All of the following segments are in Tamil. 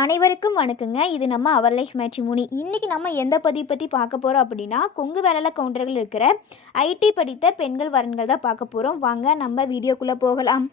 அனைவருக்கும் வணக்கங்க. இது நம்ம அவர் லைஃப் மேட்ரிமோனி இன்றைக்கி நம்ம எந்த பதிவு பற்றி பார்க்க போகிறோம் அப்படின்னா கொங்கு வேலையில் கவுண்டர்கள் இருக்கிற ஐடி படித்த பெண்கள் வரன்கள் தான் பார்க்க போகிறோம் வாங்க நம்ம வீடியோக்குள்ளே போகலாம்.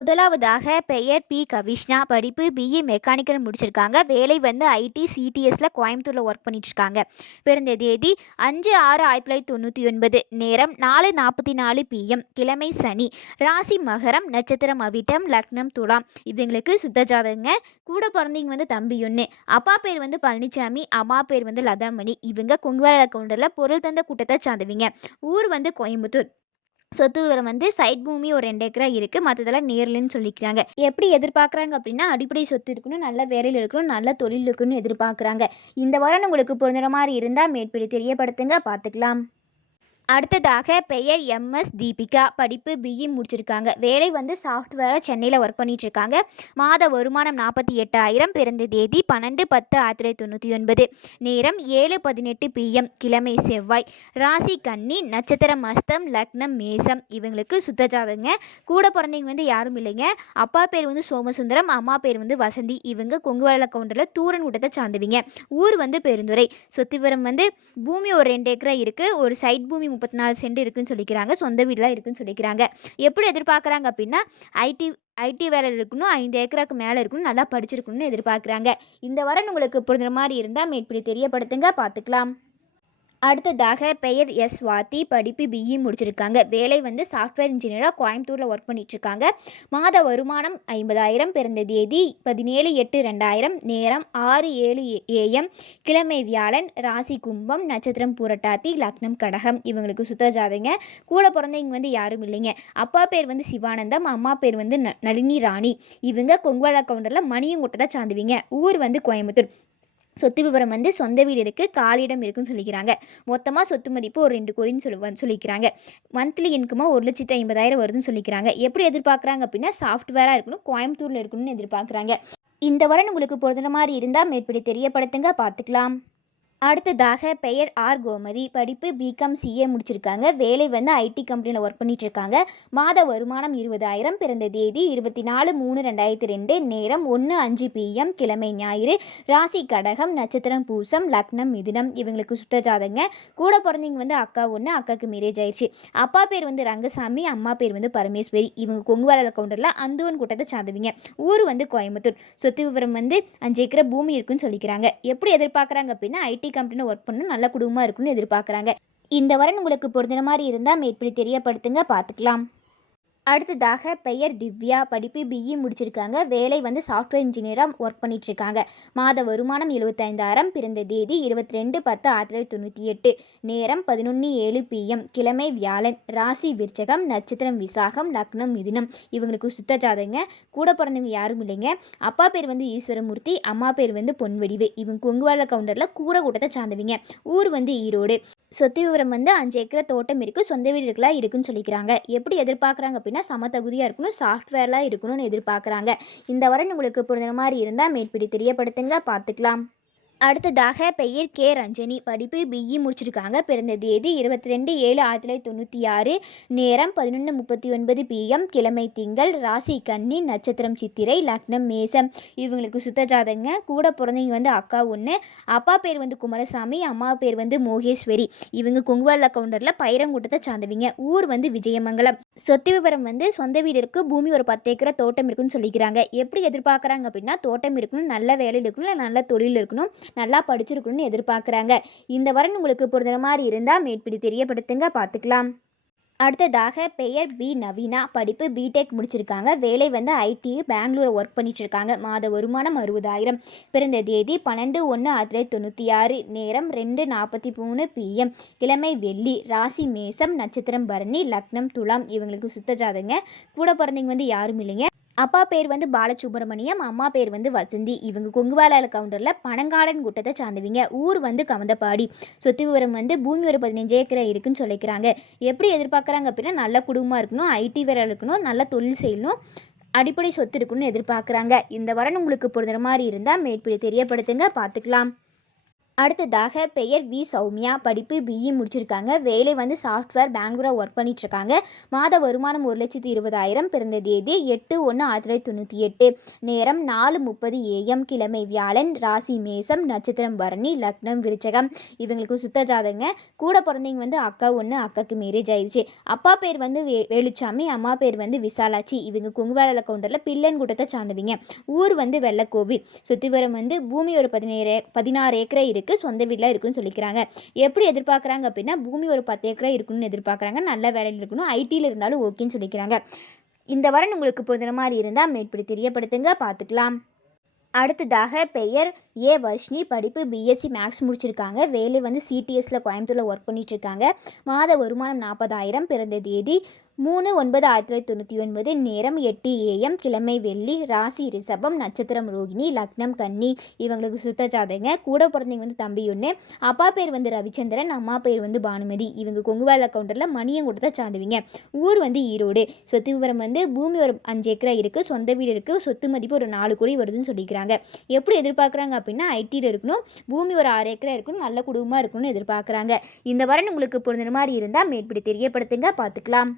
முதலாவதாக பெயர் பி. கவிஷ்ணா. படிப்பு பிஇ மெக்கானிக்கல் முடிச்சிருக்காங்க. வேலை வந்து ஐடி சிடிஎஸ்ல கோயம்புத்தூரில் ஒர்க் பண்ணிட்டு இருக்காங்க பிறந்த தேதி அஞ்சு ஆறு ஆயிரத்தி தொள்ளாயிரத்தி தொண்ணூற்றி ஒன்பது. நேரம் நாலு நாற்பத்தி நாலு பிஎம் கிழமை சனி. ராசி மகரம் நட்சத்திரம் அவிட்டம் லக்னம் துலாம். இவங்களுக்கு சுத்த ஜாதகங்க. கூட பிறந்தவங்க வந்து தம்பி ஒன்று அப்பா பேர் வந்து பழனிசாமி அம்மா பேர் வந்து லதாமணி. இவங்க கொங்குவாள கவுண்டரில் பொருள் தந்த கூட்டத்தை சார்ந்தவங்க. ஊர் வந்து கோயம்புத்தூர். சொத்து விவரம் வந்து சைட் பூமி ஒரு ரெண்டு ஏக்கரா இருக்குது மற்றதெல்லாம் நேர்லன்னு சொல்லிக்கிறாங்க. எப்படி எதிர்பார்க்குறாங்க அப்படின்னா அடிப்படை சொத்து இருக்கணும் நல்ல வேலையில் இருக்கணும் நல்ல தொழில் இருக்கணும்னு எதிர்பார்க்குறாங்க. இந்த வாரம் உங்களுக்கு பொருந்துற மாதிரி இருந்தால் மேற்படி தெரியப்படுத்துங்க. பார்த்துக்கலாம். அடுத்ததாக பெயர் எம்எஸ் தீபிகா. படிப்பு பிஇ முடிச்சிருக்காங்க. வேலை வந்து சாஃப்ட்வேராக சென்னையில் ஒர்க் பண்ணிகிட்ருக்காங்க மாத வருமானம் நாற்பத்தி எட்டாயிரம் பிறந்த தேதி பன்னெண்டு பத்து ஆயிரத்தி தொள்ளாயிரத்தி தொண்ணூற்றி ஒன்பது. நேரம் ஏழு பதினெட்டு பிஎம் கிழமை செவ்வாய். ராசி கன்னி நட்சத்திரம் மஸ்தம் லக்னம் மேசம். இவங்களுக்கு சுத்தஜாதகங்க. கூட பிறந்தவங்க வந்து யாரும் இல்லைங்க. அப்பா பேர் வந்து சோமசுந்தரம் அம்மா பேர் வந்து வசந்தி. இவங்க கொங்குவாள கவுண்டரில் தூரன் கூட்டத்தை சார்ந்துவிங்க. ஊர் வந்து பெருந்துறை. சொத்து விவரம் வந்து பூமி ஒரு ரெண்டு ஏக்கரா இருக்குது ஒரு சைட் பூமி முப்பத்தி நாலு சென்ட் இருக்குன்னு சொல்லிக்கிறாங்க. சொந்த வீடெலாம் இருக்குன்னு சொல்லிக்கிறாங்க. எப்படி எதிர்பார்க்குறாங்க அப்படின்னா ஐடி ஐடி வேலை இருக்கணும் ஐந்து ஏக்கராக்கு மேலே இருக்கணும் நல்லா படிச்சிருக்கணும்னு எதிர்பார்க்குறாங்க. இந்த வாரம் உங்களுக்கு பொருந்துற மாதிரி இருந்தால் மேற்படி தெரியப்படுத்துங்க. பார்த்துக்கலாம். அடுத்ததாக பெயர் எஸ் வாத்தி படிப்பு பிஇ முடிச்சிருக்காங்க. வேலை வந்து சாஃப்ட்வேர் இன்ஜினியராக கோயம்புத்தூரில் ஒர்க் பண்ணிகிட்ருக்காங்க மாத வருமானம் ஐம்பதாயிரம் பிறந்த தேதி பதினேழு எட்டு ரெண்டாயிரம் நேரம் ஆறு ஏழு ஏஎம் கிழமை வியாழன் ராசி கும்பம் நட்சத்திரம் பூரட்டாத்தி லக்னம் கடகம். இவங்களுக்கு சுத்த ஜாதங்க கூட பிறந்தவங்க வந்து யாரும் இல்லைங்க. அப்பா பேர் வந்து சிவானந்தம் அம்மா பேர் வந்து ந நளினி ராணி. இவங்க கொங்குவாளா கவுண்டரில் மணியங்குட்டை தான் சார்ந்துவீங்க ஊர் வந்து கோயம்புத்தூர். சொத்து விவரம் வந்து சொந்த வீடு இருக்குது காலியிடம் இருக்குன்னு சொல்லிக்கிறாங்க. மொத்தமாக சொத்து மதிப்பு ஒரு ரெண்டு கோடின்னு சொல்லி சொல்லிக்கிறாங்க. மந்த்லி இன்கமாக ஒரு லட்சத்து ஐம்பதாயிரம் வருதுன்னு சொல்லிக்கிறாங்க. எப்படி எதிர்பார்க்குறாங்க அப்படின்னா சாஃப்ட்வேராக இருக்கணும் கோயம்புத்தூரில் இருக்கணும்னு எதிர்பார்க்குறாங்க. இந்த வாரம் உங்களுக்கு பொருந்தின மாதிரி இருந்தால் மேற்படி தெரியப்படுத்துங்க பார்த்துக்கலாம். அடுத்ததாக பெயர் ஆர். கோமதி. படிப்பு பிகாம் சிஏ முடிச்சிருக்காங்க. வேலை வந்து ஐடி கம்பெனியில் ஒர்க் பண்ணிட்டு இருக்காங்க மாத வருமானம் இருபதாயிரம். பிறந்த தேதி இருபத்தி நாலு மூணு ரெண்டாயிரத்தி ரெண்டு. நேரம் ஒன்று அஞ்சு பிஎம் கிழமை ஞாயிறு. ராசி கடகம் நட்சத்திரம் பூசம் லக்னம் மிதுனம். இவங்களுக்கு சுத்த ஜாதங்க கூட பிறந்தவங்க வந்து அக்கா ஒன்று அக்காவுக்கு மேரேஜ் ஆயிடுச்சு அப்பா பேர் வந்து ரங்கசாமி அம்மா பேர் வந்து பரமேஸ்வரி. இவங்க கொங்குவாள கவுண்டரில் அந்துவன் கூட்டத்தை சார்ந்தவங்க ஊர் வந்து கோயம்புத்தூர். சொத்து விவரம் வந்து அஞ்சு ஏக்கரை பூமி இருக்குன்னு சொல்லிக்கிறாங்க. எப்படி எதிர்பார்க்குறாங்க அப்படின்னா ஐடி கம்பெனியில் ஒர்க் பண்ணணும். நல்ல குடும்பமாக இருக்கணும்னு எதிர்பார்க்குறாங்க. இந்த வாரம் உங்களுக்கு பொருந்தின மாதிரி இருந்தால் மேற்படி தெரியப்படுத்துங்க. பார்த்துக்கலாம். அடுத்ததாக பெயர் திவ்யா படிப்பு பிஇ முடிச்சிருக்காங்க. வேலை வந்து சாஃப்ட்வேர் இன்ஜினியராக ஒர்க் பண்ணிகிட்ருக்காங்க இருக்காங்க மாத வருமானம் எழுபத்தைந்தாயிரம் பிறந்த தேதி இருபத்தி ரெண்டு பத்து ஆயிரத்தி தொள்ளாயிரத்தி தொண்ணூற்றி எட்டு நேரம் பதினொன்று ஏழு பிஎம் கிழமை வியாழன் ராசி விருச்சகம் நட்சத்திரம் விசாகம் லக்னம் மிதுனம். இவங்களுக்கு சுத்த ஜாதகங்க கூட பிறந்தவங்க யாரும் இல்லைங்க. அப்பா பேர் வந்து ஈஸ்வரமூர்த்தி அம்மா பேர் வந்து பொன்வடிவு. இவங்க கொங்குவாள கவுண்டரில் கூரை கூட்டத்தை சார்ந்தவங்க. ஊர் வந்து ஈரோடு. சொத்து விவரம் வந்து அஞ்சு ஏக்கரை தோட்டம் இருக்குது சொந்த வீடு இருக்கலாம் இருக்குன்னு சொல்லிக்கிறாங்க. எப்படி எதிர்பார்க்குறாங்க அப்படின்னா சம தகுதியாக இருக்கணும் சாஃப்ட்வேர்லாம் இருக்கணும்னு எதிர்பார்க்குறாங்க. இந்த வரை உங்களுக்கு புரிஞ்ச மாதிரி இருந்தால் மேற்படி தெரியப்படுத்துங்க பார்த்துக்கலாம். அடுத்ததாக பெயர் கே. ரஞ்சனி. படிப்பு பிஇ e. முடிச்சிருக்காங்க. பிறந்த தேதி இருபத்தி ரெண்டு ஏழு ஆயிரத்தி தொள்ளாயிரத்தி தொண்ணூற்றி ஆறு. நேரம் பதினொன்று முப்பத்தி ஒன்பது பிஎம் கிழமை திங்கள் ராசி கன்னி நட்சத்திரம் சித்திரை லக்னம் மேசம். இவங்களுக்கு சுத்த ஜாதகங்க. கூட பிறந்தவங்க வந்து அக்கா ஒன்று அப்பா பேர் வந்து குமாரசாமி அம்மா பேர் வந்து மோகேஸ்வரி. இவங்க கொங்குவால் கவுண்டரில் பைரங்கூட்டத்தை சார்ந்தவங்க. ஊர் வந்து விஜயமங்கலம். சொத்து விவரம் வந்து சொந்த வீடு இருக்குது பூமி ஒரு பத்து ஏக்கரை தோட்டம் இருக்குன்னு சொல்லிக்கிறாங்க. எப்படி எதிர்பார்க்குறாங்க அப்படின்னா தோட்டம் இருக்கணும் நல்ல வேலையில் இருக்கணும் நல்ல தொழில் இருக்கணும் நல்லா படிச்சிருக்கணும்னு எதிர்பார்க்குறாங்க. இந்த வாரம் உங்களுக்கு பொருந்துற மாதிரி இருந்தால் மேற்படி தெரியப்படுத்துங்க பார்த்துக்கலாம். அடுத்ததாக பெயர் பி நவீனா. படிப்பு பிடெக் முடிச்சிருக்காங்க. வேலை வந்து ஐடி பெங்களூர் ஒர்க் பண்ணிட்டு இருக்காங்க மாத வருமானம் அறுபதாயிரம். பிறந்த தேதி பன்னெண்டு ஒன்று ஆயிரத்தி தொள்ளாயிரத்தி தொண்ணூற்றி ஆறு. நேரம் ரெண்டு நாற்பத்தி மூணு பிஎம் கிழமை வெள்ளி ராசி மேசம் நட்சத்திரம் பரணி லக்னம் துலாம். இவங்களுக்கு சுத்த ஜாதங்க கூட பிறந்தவங்க வந்து யாரும் இல்லைங்க. அப்பா பேர் வந்து பாலசுப்ரமணியம் அம்மா பேர் வந்து வசந்தி. இவங்க கொங்குவாலால கவுண்டரில் பனங்காடன் கூட்டத்தை சார்ந்தவங்க. ஊர் வந்து கவந்தப்பாடி. சொத்து விவரம் வந்து பூமி ஒரு பதினஞ்சு ஏக்கரை இருக்குன்னு சொல்லிக்கிறாங்க. எப்படி எதிர்பார்க்குறாங்க அப்படின்னா நல்ல குடும்பமாக இருக்கணும் ஐடி வேலை இருக்கணும் நல்ல தொழில் செய்யணும் அடிப்படை சொத்து இருக்குன்னு எதிர்பார்க்குறாங்க. இந்த வரன் உங்களுக்கு பொருந்துற மாதிரி இருந்தால் மேற்படி தெரியப்படுத்துங்க. பார்த்துக்கலாம். அடுத்ததாக பெயர் வி. சௌமியா. படிப்பு பிஇ e. முடிச்சிருக்காங்க. வேலை வந்து சாஃப்ட்வேர் பெங்களூராக ஒர்க் பண்ணிட்டுருக்காங்க. மாத வருமானம் ஒரு லட்சத்தி இருபதாயிரம். பிறந்த தேதி எட்டு ஒன்று ஆயிரத்தி தொள்ளாயிரத்தி தொண்ணூற்றி எட்டு. நேரம் நாலு முப்பது ஏஎம் கிழமை வியாழன். ராசி மேசம். நட்சத்திரம் பரணி. லக்னம் விருச்சகம். இவங்களுக்கு சுத்த ஜாதகங்க. கூட பிறந்தவங்க வந்து அக்கா ஒன்று அக்காவுக்கு மேரேஜ் ஆயிடுச்சு அப்பா பேர் வந்து வே வேலுச்சாமி. அம்மா பேர் வந்து விசாலாச்சி இவங்க கொங்குவேல கவுண்டரில் பில்லன் கூட்டத்தை சார்ந்தவங்க. ஊர் வந்து வெள்ளக்கோவில். சுத்திவரம் வந்து பூமி ஒரு பதினேழு பதினாறு ஏக்கரை இருக்குது சொந்த வீட்டில் இருக்குன்னு சொல்லிக்கிறாங்க. எப்படி எதிர்பார்க்குறாங்க அப்படின்னா பூமி ஒரு பத்து ஏக்கரா இருக்கணும்னு எதிர்பார்க்குறாங்க. நல்ல வேலையில் இருக்கணும். ஐடியில் இருந்தாலும் ஓகேன்னு சொல்லிக்கிறாங்க. இந்த வரன் உங்களுக்கு பொருந்துற மாதிரி இருந்தால் மேற்படி தெரியப்படுத்துங்க. பார்த்துக்கலாம். அடுத்ததாக பெயர் ஏ. வர்ஷினி. படிப்பு பிஎஸ்சி மேக்ஸ் முடிச்சிருக்காங்க. வேலை வந்து சிடிஎஸில் கோயம்புத்தூரில் ஒர்க் பண்ணிகிட்ருக்காங்க இருக்காங்க. மாத வருமானம் நாற்பதாயிரம். பிறந்த தேதி மூணு ஒன்பது ஆயிரத்தி தொள்ளாயிரத்தி தொண்ணூற்றி ஒன்பது நேரம் எட்டு ஏஎம் கிழமை வெள்ளி ராசி ரிஷபம் நட்சத்திரம் ரோகிணி லக்னம் கன்னி. இவங்களுக்கு சுத்த ஜாதகங்க. கூட பிறந்தவங்க வந்து தம்பி ஒன்று அப்பா பேர் வந்து ரவிச்சந்திரன் அம்மா பேர் வந்து பானுமதி. இவங்க கொங்குவேல கவுண்டரில் மணியம் கொடுத்தா சார்ந்தவங்க ஊர் வந்து ஈரோடு. சொத்து விவரம் வந்து பூமி ஒரு அஞ்சு ஏக்கரா இருக்குது சொந்த வீடு இருக்குது சொத்து மதிப்பு ஒரு நாலு கோடி வருதுன்னு சொல்லிக்கிறாங்க. எப்படி எதிர்பார்க்குறாங்க அப்படின்னா ஐடியில் இருக்கணும். பூமி ஒரு ஆறு ஏக்கரா இருக்கணும். நல்ல குடும்பமாக இருக்கணும்னு எதிர்பார்க்குறாங்க. இந்த வரன் உங்களுக்கு பொருந்த மாதிரி இருந்தால் மேற்படி தெரியப்படுத்துங்க. பார்த்துக்கலாம்.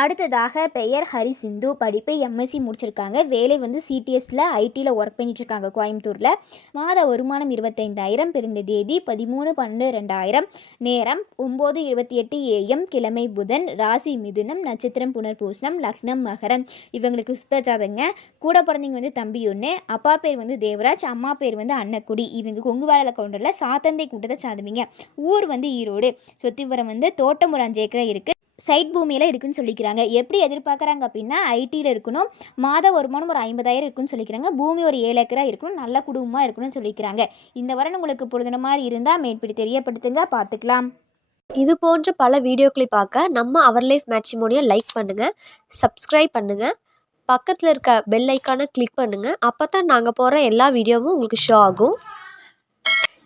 அடுத்ததாக பெயர் ஹரி சிந்து. படிப்பு எம்எஸ்சி முடிச்சிருக்காங்க. வேலை வந்து சிடிஎஸ்ல ஐடியில் ஒர்க் பண்ணிட்டு இருக்காங்க கோயம்புத்தூரில். மாத வருமானம் இருபத்தைந்தாயிரம் பிறந்த தேதி பதிமூணு பன்னெண்டு ரெண்டாயிரம். நேரம் ஒம்பது இருபத்தி எட்டு ஏஎம் கிழமை புதன் ராசி மிதுனம் நட்சத்திரம் புனர்பூசணம் லக்னம் மகரம். இவங்களுக்கு சுத்த ஜாதங்க கூட பிறந்தவங்க வந்து தம்பி ஒன்று அப்பா பேர் வந்து தேவராஜ் அம்மா பேர் வந்து அன்னக்குடி. இவங்க கொங்குவாழ கவுண்டரில் சாத்தந்தை கூட்டத்தை சாதவிங்க. ஊர் வந்து ஈரோடு. சொத்திவரம் வந்து தோட்டம் ஒரு அஞ்சு ஏக்கரை இருக்குது சைட் பூமியில் இருக்குன்னு சொல்லிக்கிறாங்க. எப்படி எதிர்பார்க்குறாங்க அப்படின்னா ஐடியில் இருக்கணும். மாத வருமானம் ஒரு ஐம்பதாயிரம் இருக்குன்னு சொல்லிக்கிறாங்க. பூமி ஒரு ஏழு ஏக்கரா இருக்கணும். நல்ல குடும்பமாக இருக்கணும்னு சொல்லிக்கிறாங்க. இந்த வரன் உங்களுக்கு பொருந்தின மாதிரி இருந்தால் மேற்படி தெரியப்படுத்துங்க. பார்த்துக்கலாம். இது போன்ற பல வீடியோக்களை பார்க்க நம்ம அவர் லைஃப் மேட்சிமோனியை லைக் பண்ணுங்கள் சப்ஸ்கிரைப் பண்ணுங்கள் பக்கத்தில் இருக்க பெல் ஐக்கானை கிளிக் பண்ணுங்கள் அப்போ தான் நாங்கள் போகிற எல்லா வீடியோவும் உங்களுக்கு ஷோ ஆகும்.